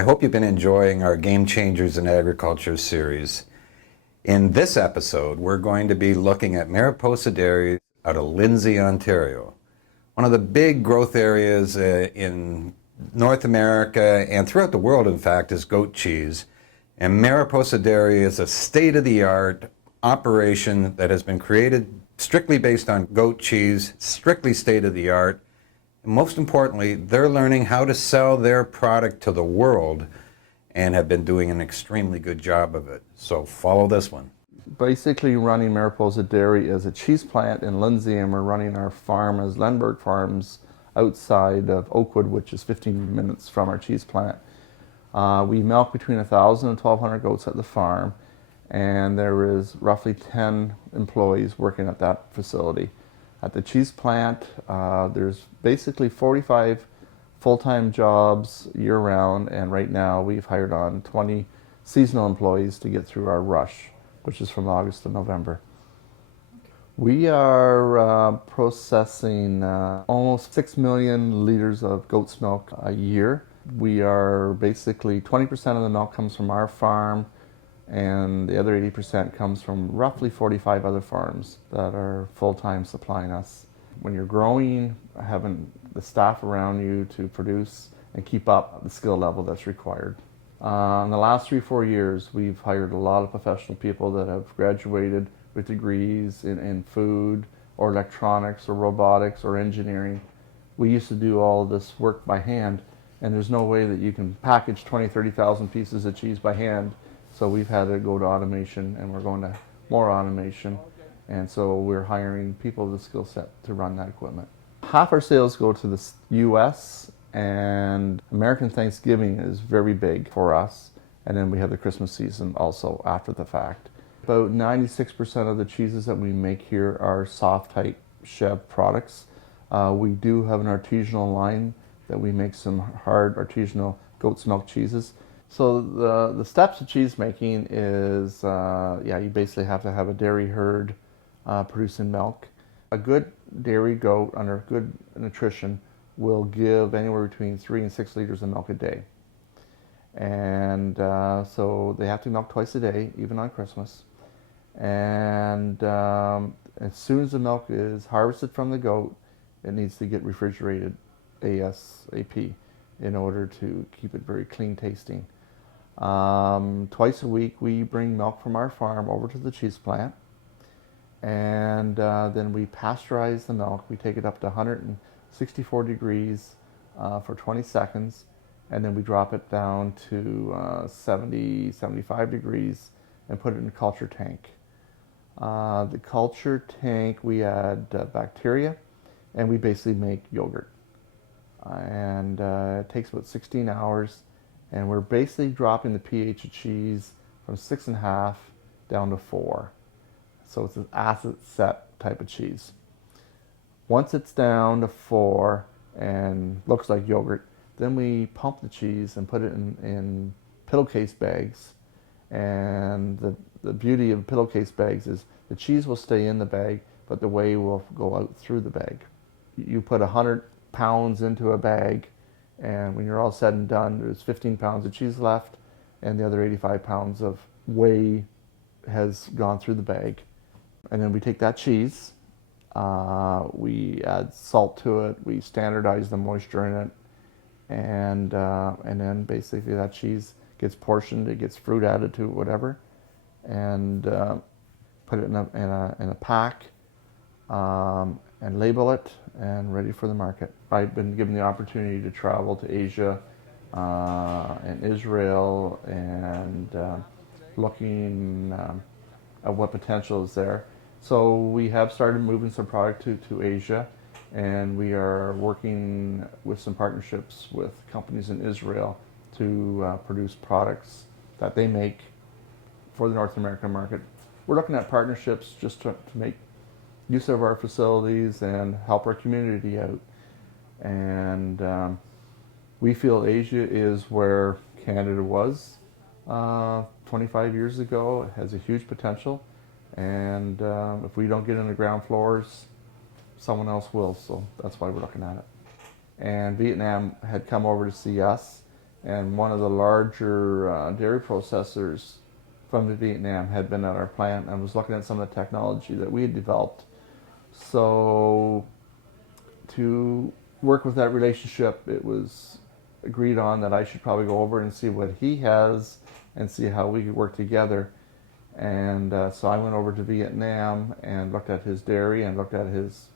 I hope you've been enjoying our Game Changers in Agriculture series. In this episode, we're going to be looking at Mariposa Dairy out of Lindsay, Ontario. One of the big growth areas in North America and throughout the world, in fact, is goat cheese. And Mariposa Dairy is a state-of-the-art operation that has been created strictly based on goat cheese, strictly state-of-the-art. And most importantly, they're learning how to sell their product to the world and have been doing an extremely good job of it. So follow this one. Basically running Mariposa Dairy as a cheese plant in Lindsay, and we're running our farm as Lenberg Farms outside of Oakwood, which is 15 minutes from our cheese plant. We milk between 1,000 and 1,200 goats at the farm, and there is roughly 10 employees working at that facility. At the cheese plant, there's basically 45 full-time jobs year-round, and right now we've hired on 20 seasonal employees to get through our rush, which is from August to November. We are processing almost 6 million liters of goat's milk a year. We are basically 20% of the milk comes from our farm, and the other 80% comes from roughly 45 other farms that are full-time supplying us. When you're growing, having the staff around you to produce and keep up the skill level that's required. In the last 3-4 years, we've hired a lot of professional people that have graduated with degrees in food or electronics or robotics or engineering. We used to do all of this work by hand, and there's no way that you can package 20, 30,000 pieces of cheese by hand. So we've had to go to automation, and we're going to more automation. And so we're hiring people with the skill set to run that equipment. Half our sales go to the US, and American Thanksgiving is very big for us. And then we have the Christmas season also after the fact. About 96% of the cheeses that we make here are soft type Chev products. We do have an artisanal line that we make some hard artisanal goat's milk cheeses. So the steps of cheese making is, you basically have to have a dairy herd producing milk. A good dairy goat under good nutrition will give anywhere between 3 and 6 liters of milk a day. And so they have to milk twice a day, even on Christmas. And as soon as the milk is harvested from the goat, it needs to get refrigerated ASAP in order to keep it very clean tasting. Twice a week we bring milk from our farm over to the cheese plant, and then we pasteurize the milk. We take it up to 164 degrees for 20 seconds, and then we drop it down to 70, 75 degrees and put it in a culture tank. The culture tank, we add bacteria, and we basically make yogurt. And it takes about 16 hours. And we're basically dropping the pH of cheese from 6.5 down to 4. So it's an acid set type of cheese. Once it's down to 4 and looks like yogurt, then we pump the cheese and put it in pillowcase bags. And the beauty of pillowcase bags is the cheese will stay in the bag, but the whey will go out through the bag. You put 100 pounds into a bag, and when you're all said and done, there's 15 pounds of cheese left, and the other 85 pounds of whey has gone through the bag. And then we take that cheese, we add salt to it, we standardize the moisture in it, and then basically that cheese gets portioned, it gets fruit added to it, whatever, and put it in a pack, and label it, and ready for the market. I've been given the opportunity to travel to Asia and Israel, and looking at what potential is there. So we have started moving some product to Asia, and we are working with some partnerships with companies in Israel to produce products that they make for the North American market. We're looking at partnerships just to make use of our facilities and help our community out. And we feel Asia is where Canada was 25 years ago. It has a huge potential, and if we don't get in the ground floors, someone else will. So that's why we're looking at it. And Vietnam had come over to see us, and one of the larger dairy processors from Vietnam had been at our plant and was looking at some of the technology that we had developed. So to work with that relationship, it was agreed on that I should probably go over and see what he has and see how we could work together. And so I went over to Vietnam and looked at his dairy and looked at his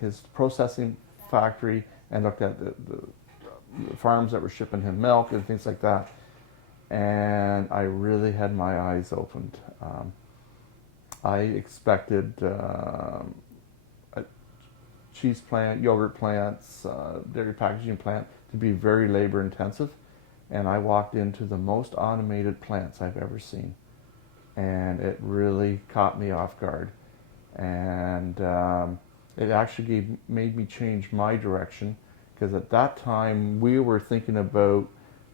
his processing factory and looked at the farms that were shipping him milk and things like that. And I really had my eyes opened. I expected a cheese plant, yogurt plants, dairy packaging plant to be very labor intensive. And I walked into the most automated plants I've ever seen. And it really caught me off guard. And it actually made me change my direction, because at that time we were thinking about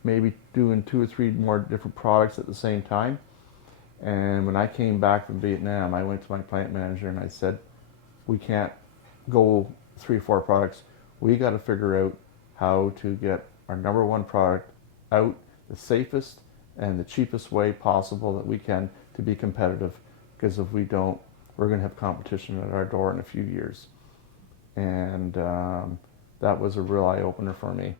maybe doing 2 or 3 more different products at the same time. And when I came back from Vietnam, I went to my plant manager and I said, we can't go 3 or 4 products. We got to figure out how to get our #1 product out the safest and the cheapest way possible that we can to be competitive, because if we don't, we're going to have competition at our door in a few years. And that was a real eye-opener for me.